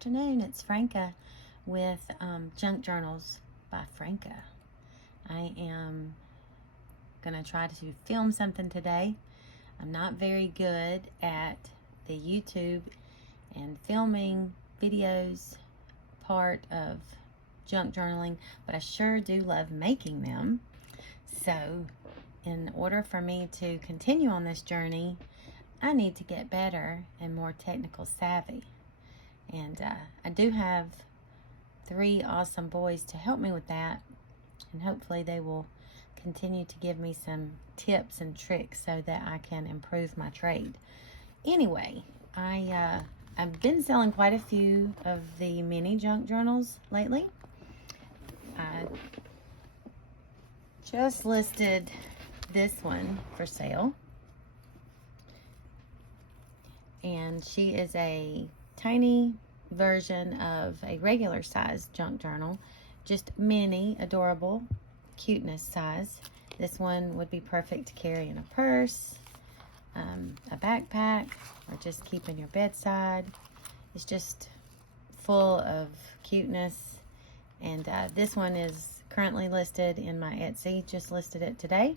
afternoon. It's Franca with Junk Journals by Franca. I am going to try to film something today. I'm not very good at the YouTube and filming videos part of junk journaling, but I sure do love making them. So in order for me to continue on this journey, I need to get better and more technical savvy. And I do have 3 awesome boys to help me with that, and hopefully they will continue to give me some tips and tricks so that I can improve my trade. Anyway, I've been selling quite a few of the mini junk journals lately. I just listed this one for sale, and she is a tiny version of a regular size junk journal, just mini, adorable, cuteness size. This one would be perfect to carry in a purse, a backpack, or just keep in your bedside. It's just full of cuteness, and this one is currently listed in my Etsy. Just listed it today.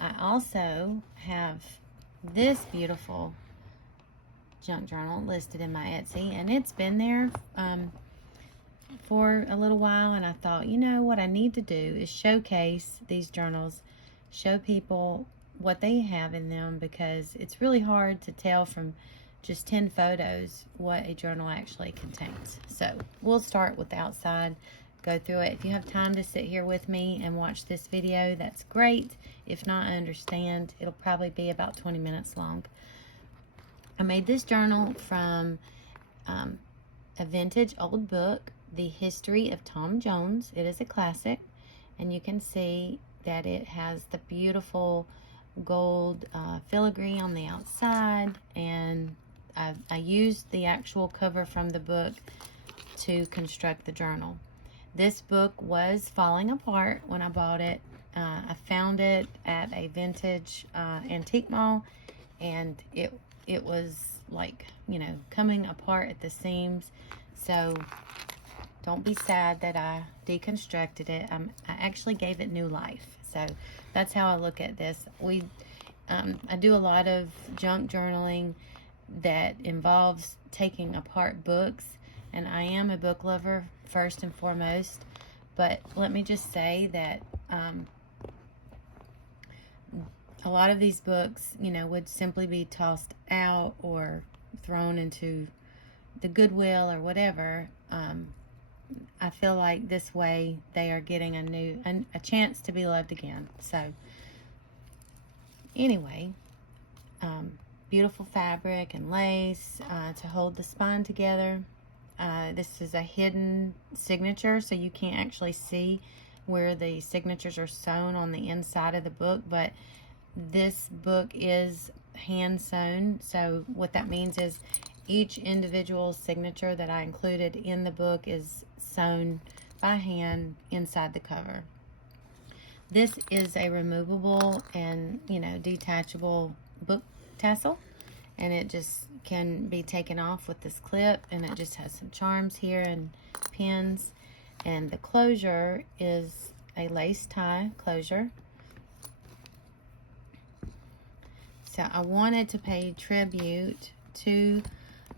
I also have this beautiful junk journal listed in my Etsy, and it's been there for a little while, and I thought, you know what I need to do is showcase these journals, show people what they have in them, because it's really hard to tell from just 10 photos what a journal actually contains. So we'll start with the outside, go through it. If you have time to sit here with me and watch this video, that's great. If not, I understand. It'll probably be about 20 minutes long. I made this journal from a vintage old book, The History of Tom Jones. It is a classic, and you can see that it has the beautiful gold filigree on the outside, and I used the actual cover from the book to construct the journal. This book was falling apart when I bought it. I found it at a vintage antique mall, and it was like, you know, coming apart at the seams. So don't be sad that I deconstructed it. I actually gave it new life. So that's how I look at this. I do a lot of junk journaling that involves taking apart books, and I am a book lover first and foremost. But let me just say that a lot of these books, you know, would simply be tossed out or thrown into the Goodwill or whatever. I feel like this way they are getting a chance to be loved again. So anyway, beautiful fabric and lace to hold the spine together. This is a hidden signature, so you can't actually see where the signatures are sewn on the inside of the book, but this book is hand sewn. So what that means is each individual signature that I included in the book is sewn by hand inside the cover. This is a removable and, you know, detachable book tassel, and it just can be taken off with this clip, and it just has some charms here and pins, and the closure is a lace tie closure. So I wanted to pay tribute to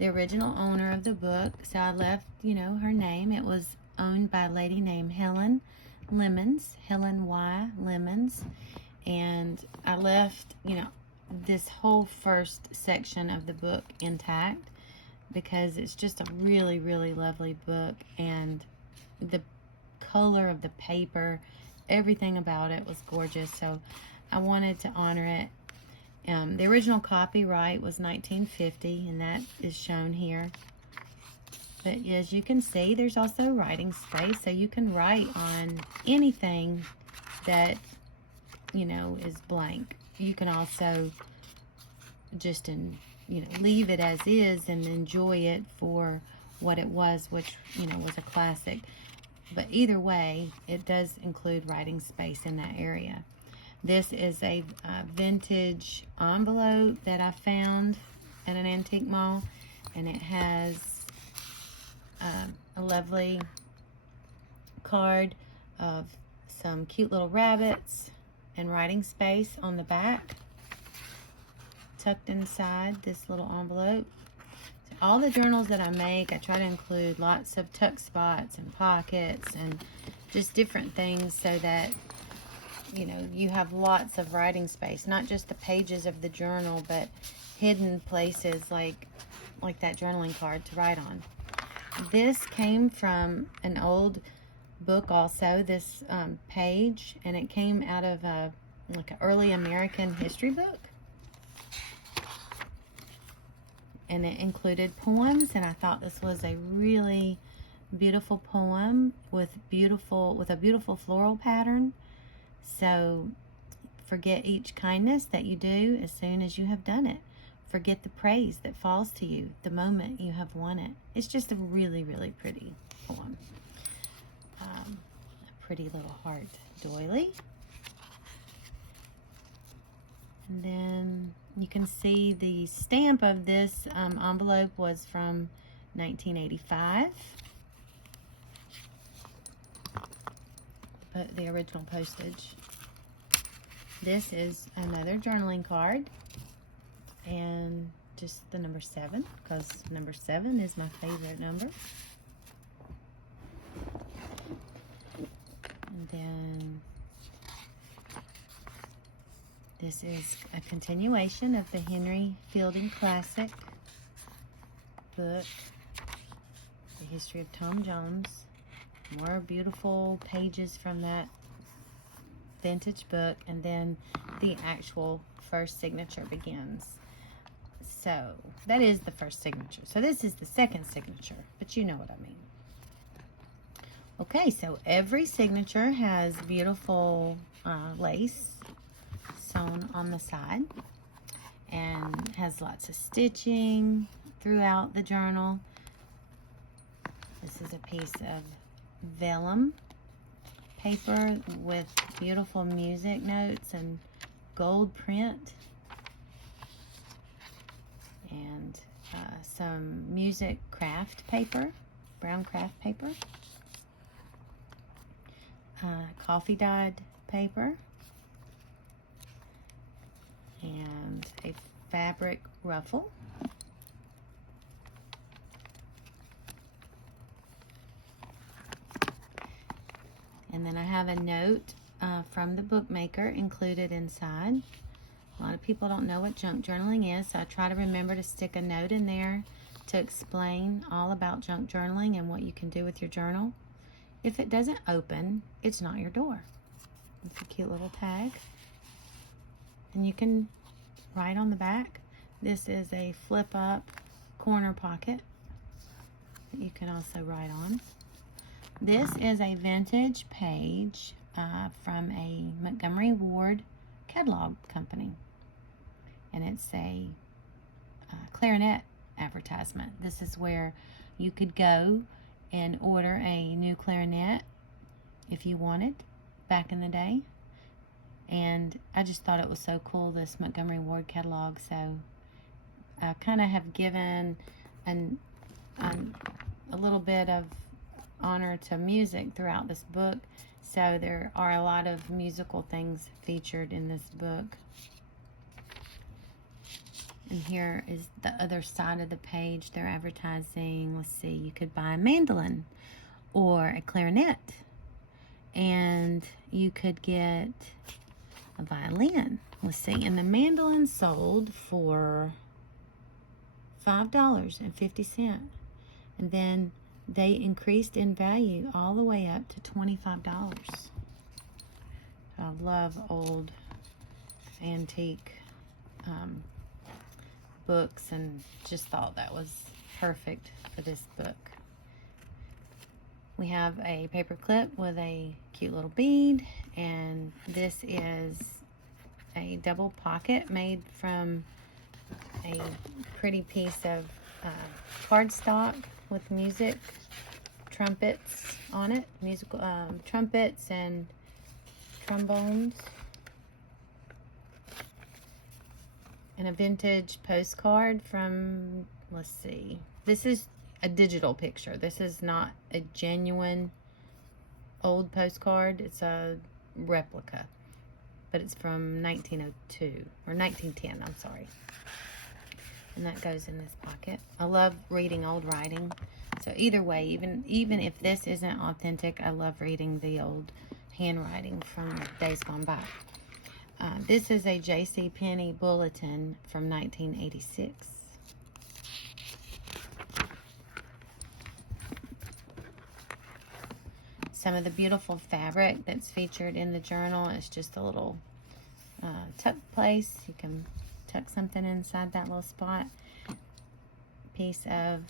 the original owner of the book, so I left, you know, her name. It was owned by a lady named Helen Lemons, Helen Y. Lemons, and I left, you know, this whole first section of the book intact because it's just a really, really lovely book, and the color of the paper, everything about it was gorgeous, so I wanted to honor it. The original copyright was 1950, and that is shown here. But as you can see, there's also writing space, so you can write on anything that, you know, is blank. You can also just, leave it as is and enjoy it for what it was, which, you know, was a classic. But either way, it does include writing space in that area. This is a vintage envelope that I found at an antique mall, and it has a lovely card of some cute little rabbits and writing space on the back, tucked inside this little envelope. So all the journals that I make, I try to include lots of tuck spots and pockets and just different things so that, you know, you have lots of writing space, not just the pages of the journal, but hidden places like that journaling card to write on. This came from an old book also, this page, and it came out of like an early American history book, and it included poems, and I thought this was a really beautiful poem with a beautiful floral pattern. So forget each kindness that you do as soon as you have done it. Forget the praise that falls to you the moment you have won it. It's just a really, really pretty poem. A pretty little heart doily. And then you can see the stamp of this envelope was from 1985. But the original postage. This is another journaling card, and just the number 7, because number 7 is my favorite number. And then this is a continuation of the Henry Fielding Classic book, The History of Tom Jones. More beautiful pages from that vintage book, and then the actual first signature begins. So that is the first signature. So this is the second signature, but you know what I mean. Okay, so every signature has beautiful lace sewn on the side and has lots of stitching throughout the journal. This is a piece of vellum paper with beautiful music notes and gold print, and some music craft paper, brown craft paper, coffee dyed paper, and a fabric ruffle. And then I have a note from the bookmaker included inside. A lot of people don't know what junk journaling is, so I try to remember to stick a note in there to explain all about junk journaling and what you can do with your journal. If it doesn't open, it's not your door. It's a cute little tag. And you can write on the back. This is a flip up corner pocket that you can also write on. This is a vintage page from a Montgomery Ward catalog company, and it's a clarinet advertisement. This is where you could go and order a new clarinet if you wanted back in the day, and I just thought it was so cool, this Montgomery Ward catalog, so I kind of have given a little bit of honor to music throughout this book, so there are a lot of musical things featured in this book. And here is the other side of the page. They're advertising, let's see, you could buy a mandolin or a clarinet, and you could get a violin. Let's see, and the mandolin sold for $5.50, and then they increased in value all the way up to $25. I love old antique books, and just thought that was perfect for this book. We have a paper clip with a cute little bead, and this is a double pocket made from a pretty piece of cardstock with music trumpets on it, musical trumpets and trombones, and a vintage postcard from, let's see, this is a digital picture. This is not a genuine old postcard. It's a replica, but it's from 1902 or 1910, I'm sorry. And that goes in this pocket. I love reading old writing. So either way, even if this isn't authentic, I love reading the old handwriting from days gone by. This is a J.C. Penney bulletin from 1986. Some of the beautiful fabric that's featured in the journal is just a little tuck place. You can tuck something inside that little spot. Piece of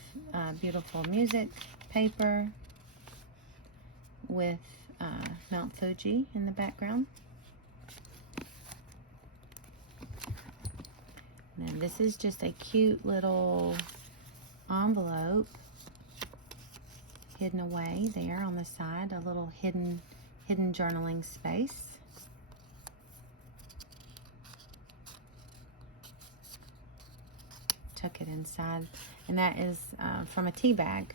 beautiful music paper with Mount Fuji in the background. And then this is just a cute little envelope hidden away there on the side, a little hidden journaling space. Tuck it inside, and that is from a tea bag.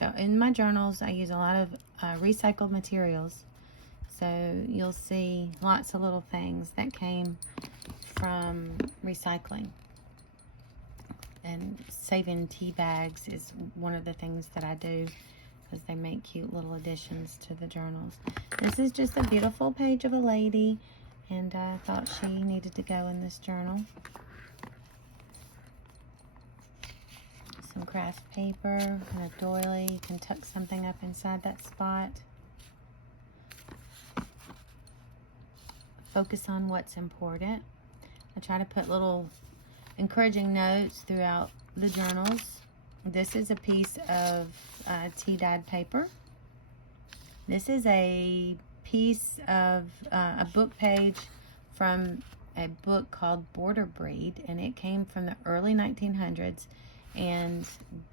So in my journals, I use a lot of recycled materials. So you'll see lots of little things that came from recycling. And saving tea bags is one of the things that I do, because they make cute little additions to the journals. This is just a beautiful page of a lady, and I thought she needed to go in this journal. Some craft paper and a doily. You can tuck something up inside that spot. Focus on what's important. I try to put little encouraging notes throughout the journals. This is a piece of tea dyed paper. This is a piece of a book page from a book called Border Breed, and it came from the early 1900s. And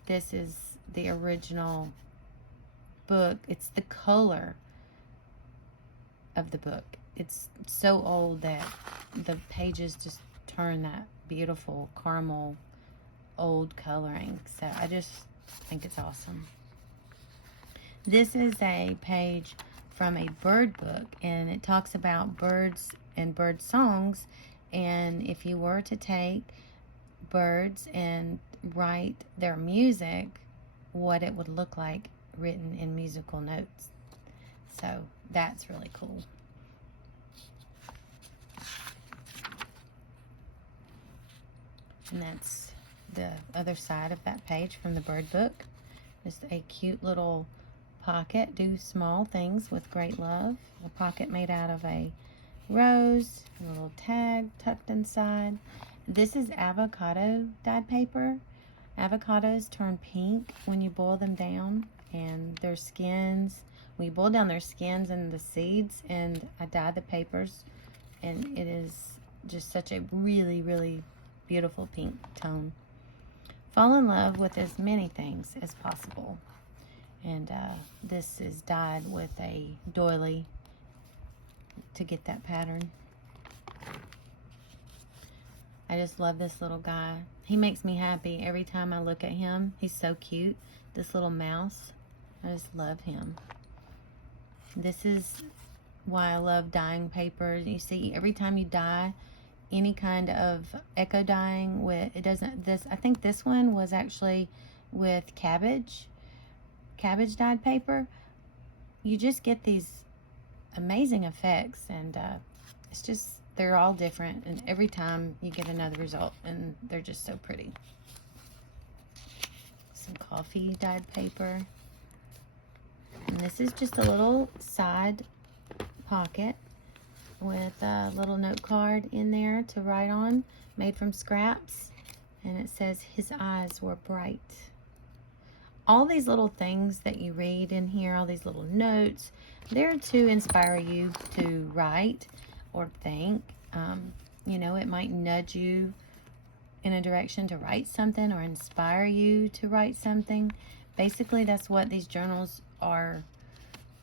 this is the original book. It's the color of the book. It's so old that the pages just turn that beautiful caramel old coloring. So I just think it's awesome. This is a page from a bird book, and it talks about birds and bird songs. And if you were to take birds and write their music, what it would look like written in musical notes. So that's really cool. And that's the other side of that page from the bird book. Just a cute little pocket. Do small things with great love. A pocket made out of a rose, a little tag tucked inside. This is avocado dyed paper. Avocados turn pink when you boil them down, and their skins, when you boil down their skins and the seeds, and I dye the papers, and it is just such a really, really beautiful pink tone. Fall in love with as many things as possible. And this is dyed with a doily to get that pattern. I just love this little guy. He makes me happy every time I look at him. He's so cute. This little mouse. I just love him. This is why I love dyeing paper. You see, every time you dye any kind of eco dyeing with, it doesn't, this, I think this one was actually with cabbage dyed paper. You just get these amazing effects, and it's just, they're all different, and every time you get another result, and they're just so pretty. Some coffee dyed paper. And this is just a little side pocket with a little note card in there to write on, made from scraps, and it says, "His eyes were bright." All these little things that you read in here, all these little notes, they're to inspire you to write or think. You know, it might nudge you in a direction to write something, or inspire you to write something. Basically, that's what these journals are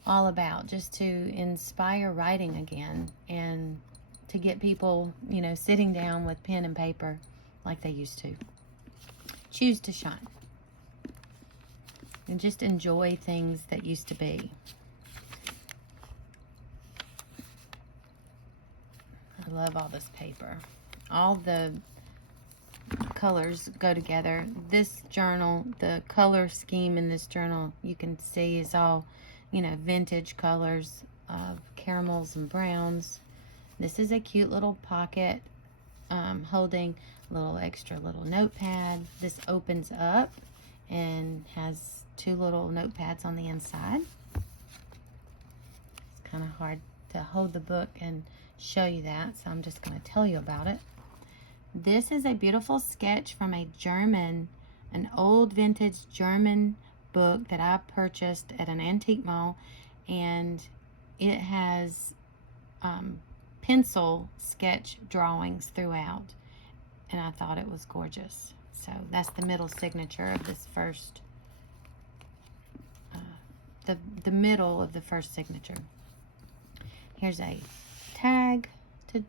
all about, just to inspire writing again, and to get people, you know, sitting down with pen and paper like they used to. Choose to shine. and just enjoy things that used to be. I love all this paper. All the colors go together. This journal, the color scheme in this journal, you can see is all, you know, vintage colors of caramels and browns. This is a cute little pocket holding a little extra little notepad. This opens up and has two little notepads on the inside. It's kind of hard to hold the book and show you that, so I'm just going to tell you about it. This is a beautiful sketch from a German, an old vintage German book that I purchased at an antique mall, and it has pencil sketch drawings throughout, and I thought it was gorgeous. So that's the middle signature of this first, the middle of the first signature. Here's a tag to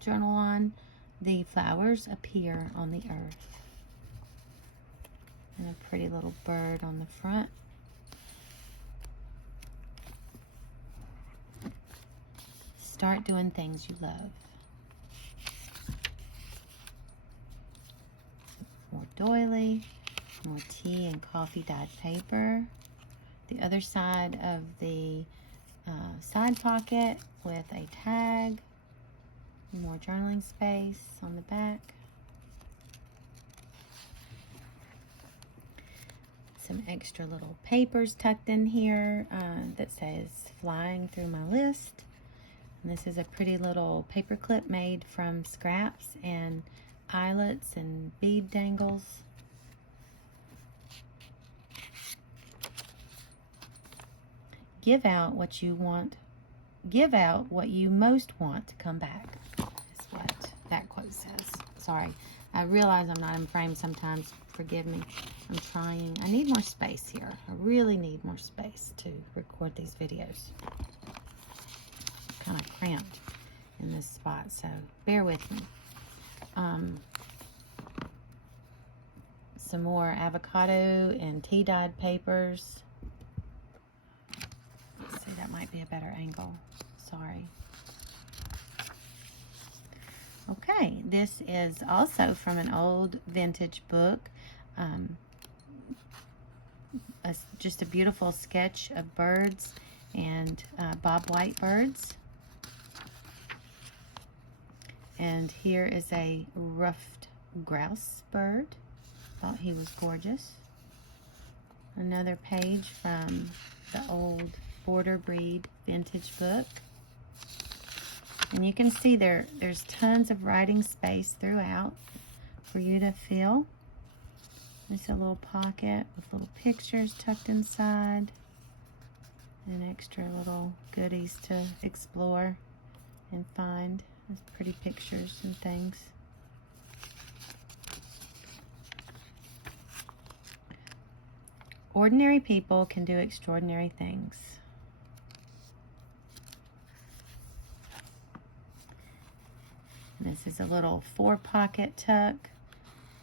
journal on. The flowers appear on the earth. And a pretty little bird on the front. Start doing things you love. More doily, more tea and coffee dyed paper. The other side of the side pocket with a tag. More journaling space on the back. Some extra little papers tucked in here that says flying through my list. And this is a pretty little paper clip made from scraps and eyelets and bead dangles. Give out what you want. Give out what you most want to come back. Is what that quote says. Sorry, I realize I'm not in frame sometimes. Forgive me. I'm trying. I need more space here. I really need more space to record these videos. Kind of cramped in this spot, so bear with me. Some more avocado and tea dyed papers. Let's see, that might be a better angle. Sorry. Okay, this is also from an old vintage book. Just a beautiful sketch of birds and bob white birds. And here is a ruffed grouse bird. Thought he was gorgeous. Another page from the old border breed vintage book. And you can see there's tons of writing space throughout for you to fill. There's a little pocket with little pictures tucked inside and extra little goodies to explore and find. There's pretty pictures and things. Ordinary people can do extraordinary things. This is a little 4-pocket tuck.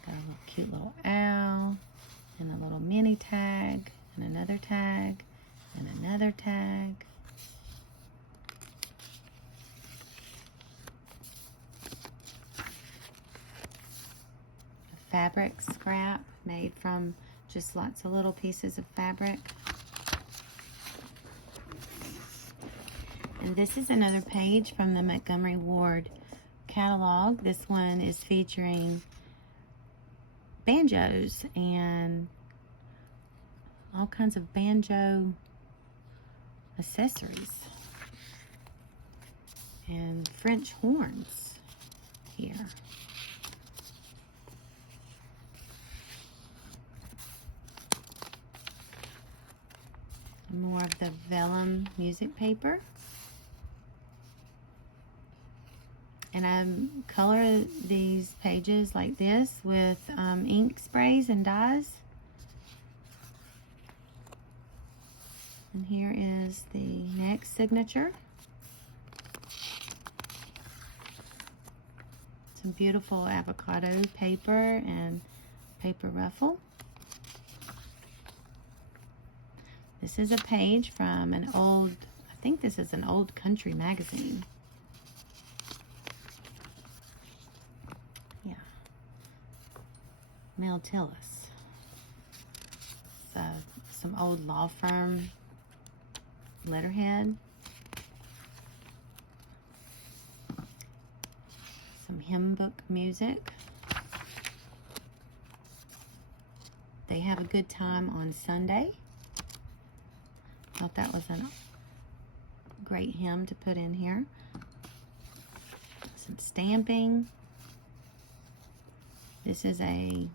Got a little cute little owl and a little mini tag and another tag and another tag. A fabric scrap made from just lots of little pieces of fabric. And this is another page from the Montgomery Ward catalog. This one is featuring banjos and all kinds of banjo accessories and French horns here. More of the vellum music paper. And I color these pages like this with ink sprays and dyes. And here is the next signature. Some beautiful avocado paper and paper ruffle. This is a page from an old, I think this is an old country magazine. Yeah. Mel Tillis. So, some old law firm letterhead. Some hymn book music. They have a good time on Sunday. Thought that was a great hymn to put in here. Some stamping. This is a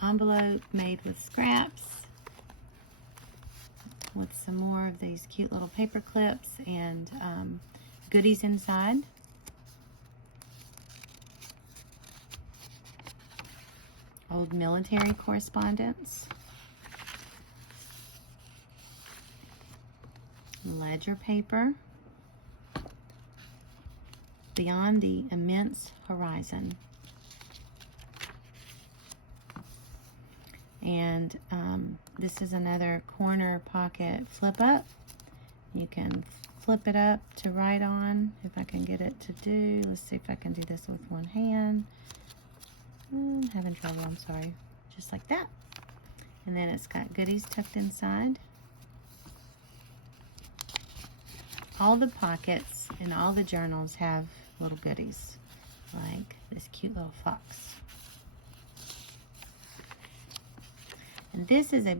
envelope made with scraps with some more of these cute little paper clips and goodies inside. Old military correspondence. Ledger paper. Beyond the Immense Horizon. And this is another corner pocket flip up. You can flip it up to write on, if I can get it to do. Let's see if I can do this with one hand. I'm having trouble, I'm sorry. Just like that. And then it's got goodies tucked inside. All the pockets and all the journals have little goodies, like this cute little fox. And this is a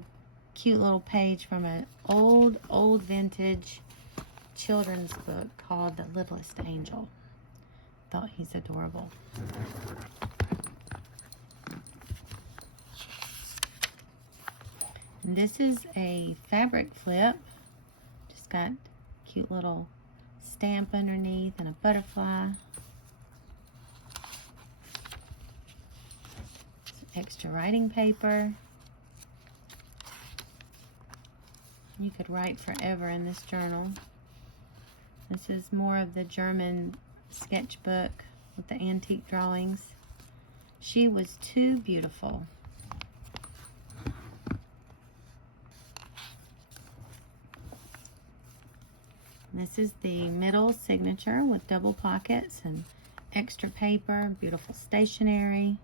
cute little page from an old vintage children's book called The Littlest Angel. Thought he's adorable. And this is a fabric flip. Just got cute little stamp underneath and a butterfly. Some extra writing paper. You could write forever in this journal. This is more of the German sketchbook with the antique drawings. She was too beautiful. This is the middle signature with double pockets and extra paper, beautiful stationery,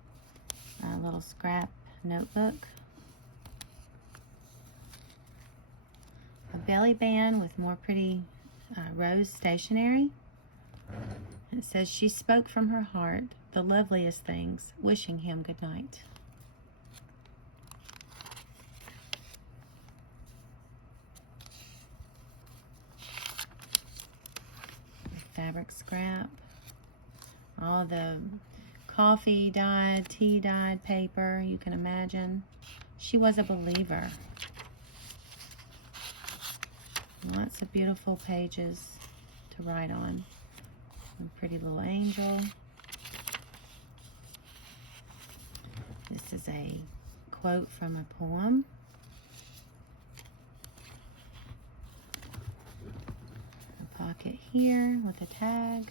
a little scrap notebook, a belly band with more pretty rose stationery. It says, she spoke from her heart the loveliest things, wishing him good night. Fabric scrap, all the coffee dyed, tea dyed paper you can imagine. She was a believer. Lots of beautiful pages to write on. A pretty little angel. This is a quote from a poem. Pocket here with a tag.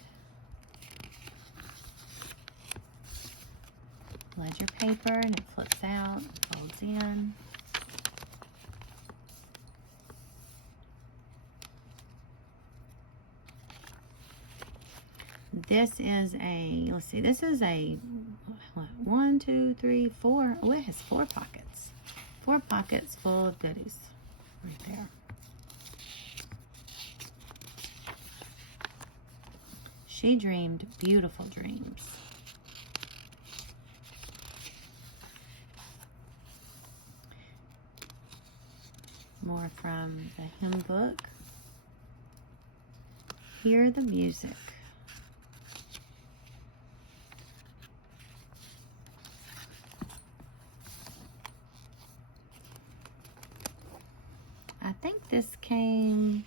Ledger paper, and it flips out, folds in. This is a, let's see, this is a, what, 1, 2, 3, 4. Oh, it has 4 pockets. 4 pockets full of goodies right there. She dreamed beautiful dreams. More from the hymn book. Hear the music. I think this came,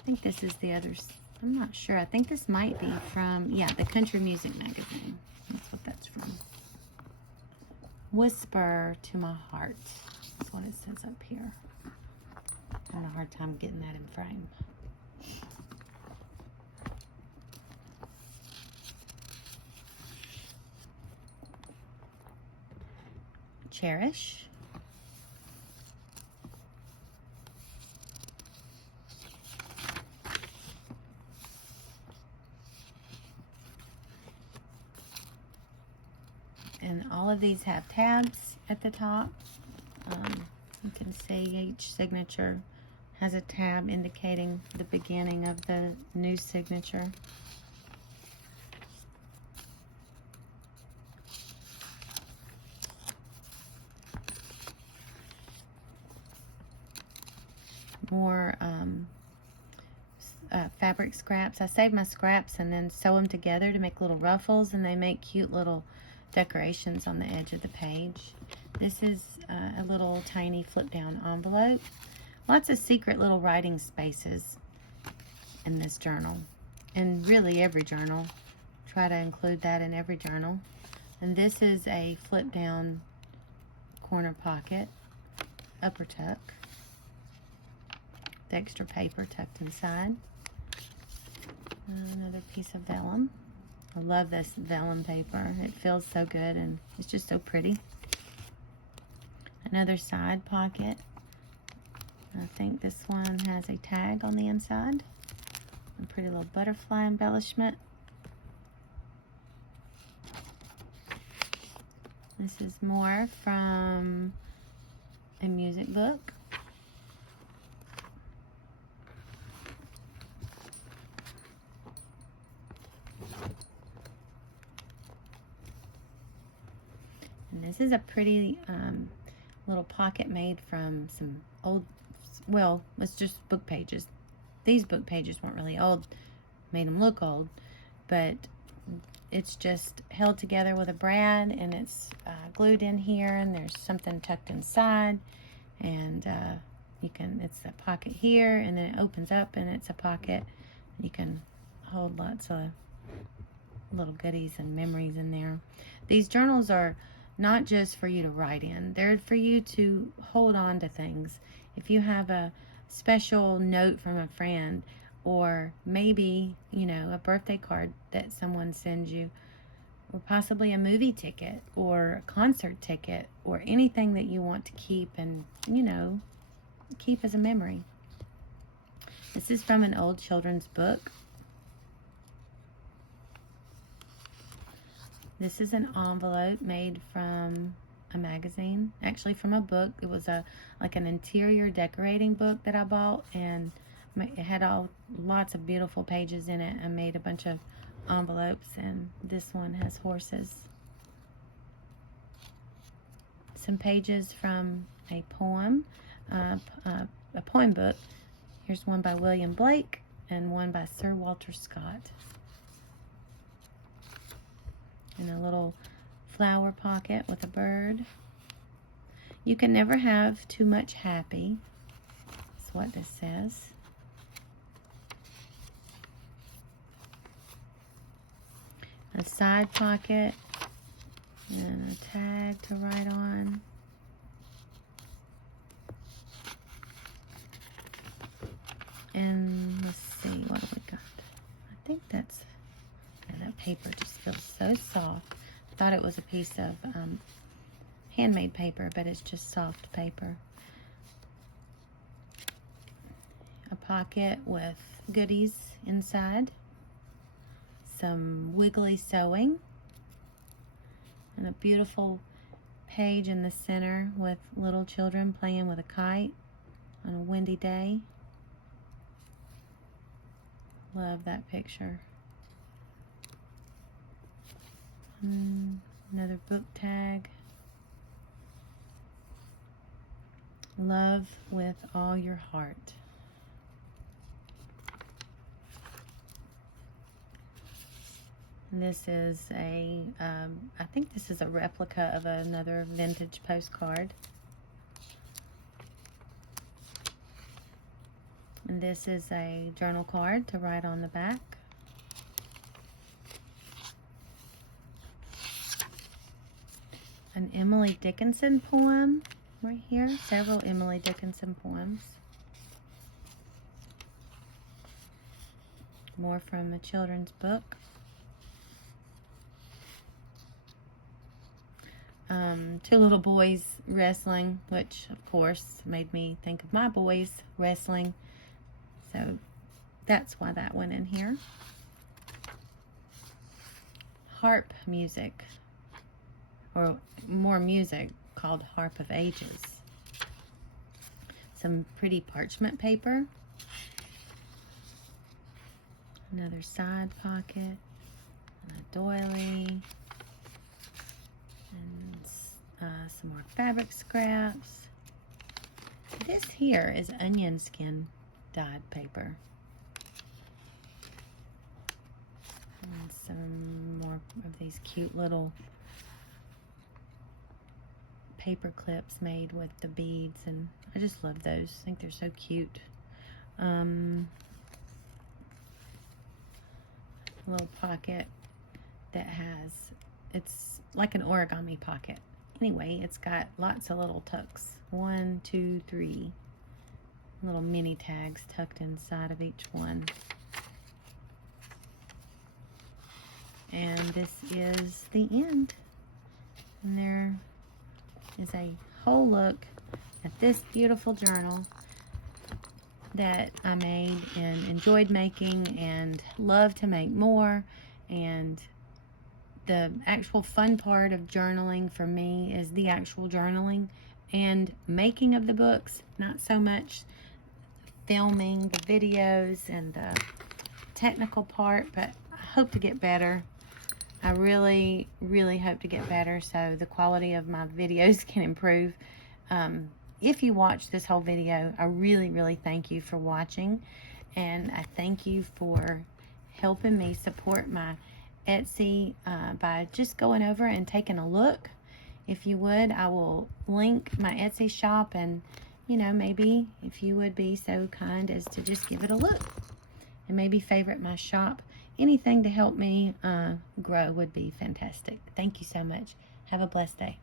I think this is the other, I'm not sure. I think this might be from, yeah, the Country Music Magazine. That's what that's from. Whisper to my heart. That's what it says up here. I had a hard time getting that in frame. Cherish. of these have tabs at the top. You can see each signature has a tab indicating the beginning of the new signature. More fabric scraps. I save my scraps and then sew them together to make little ruffles, and they make cute little decorations on the edge of the page. This is a little tiny flip down envelope. Lots of secret little writing spaces in this journal, and really every journal. Try to include that in every journal. And this is a flip down corner pocket, upper tuck. The extra paper tucked inside. Another piece of vellum. I love this vellum paper. It feels so good and it's just so pretty. Another side pocket. I think this one has a tag on the inside. A pretty little butterfly embellishment. This is more from a music book. And this is a pretty little pocket made from some old, well, it's just book pages. These book pages weren't really old, made them look old, but it's just held together with a brad, and it's glued in here, and there's something tucked inside, and it's a pocket here, and then it opens up and it's a pocket. You can hold lots of little goodies and memories in there. These journals are not just for you to write in, they're for you to hold on to things. If you have a special note from a friend, or maybe, you know, a birthday card that someone sends you, or possibly a movie ticket or a concert ticket, or anything that you want to keep and, you know, keep as a memory. This is from an old children's book. This is an envelope made from a magazine, actually from a book. It was like an interior decorating book that I bought, and it had lots of beautiful pages in it. I made a bunch of envelopes, and this one has horses. Some pages from a poem, a poem book. Here's one by William Blake and one by Sir Walter Scott. And a little flower pocket with a bird. You can never have too much happy. That's what this says. A side pocket and a tag to write on. And let's see, what do we got? I think that's, yeah, that paper just feels so soft. I thought it was a piece of handmade paper, but it's just soft paper. A pocket with goodies inside. Some wiggly sewing. And a beautiful page in the center with little children playing with a kite on a windy day. Love that picture. Another book tag. Love with all your heart. This is I think this is a replica of another vintage postcard. And this is a journal card to write on the back. An Emily Dickinson poem right here. Several Emily Dickinson poems. More from a children's book. Two little boys wrestling, which of course made me think of my boys wrestling. So that's why that went in here. Harp music. or more music, called Harp of Ages. Some pretty parchment paper. Another side pocket. And a doily. And some more fabric scraps. This here is onion skin dyed paper. And some more of these cute little paper clips made with the beads, and I just love those. I think they're so cute. A little pocket that has, it's like an origami pocket. Anyway, it's got lots of little tucks. 1, 2, 3 little mini tags tucked inside of each one. And this is the end. And there is a whole look at this beautiful journal that I made and enjoyed making and love to make more. And the actual fun part of journaling for me is the actual journaling and making of the books, not so much filming the videos and the technical part, but I hope to get better. I really, really hope to get better so the quality of my videos can improve. If you watched this whole video, I really, really thank you for watching, and I thank you for helping me support my Etsy by just going over and taking a look. If you would, I will link my Etsy shop, and you know, maybe if you would be so kind as to just give it a look and maybe favorite my shop. Anything to help me grow would be fantastic. Thank you so much. Have a blessed day.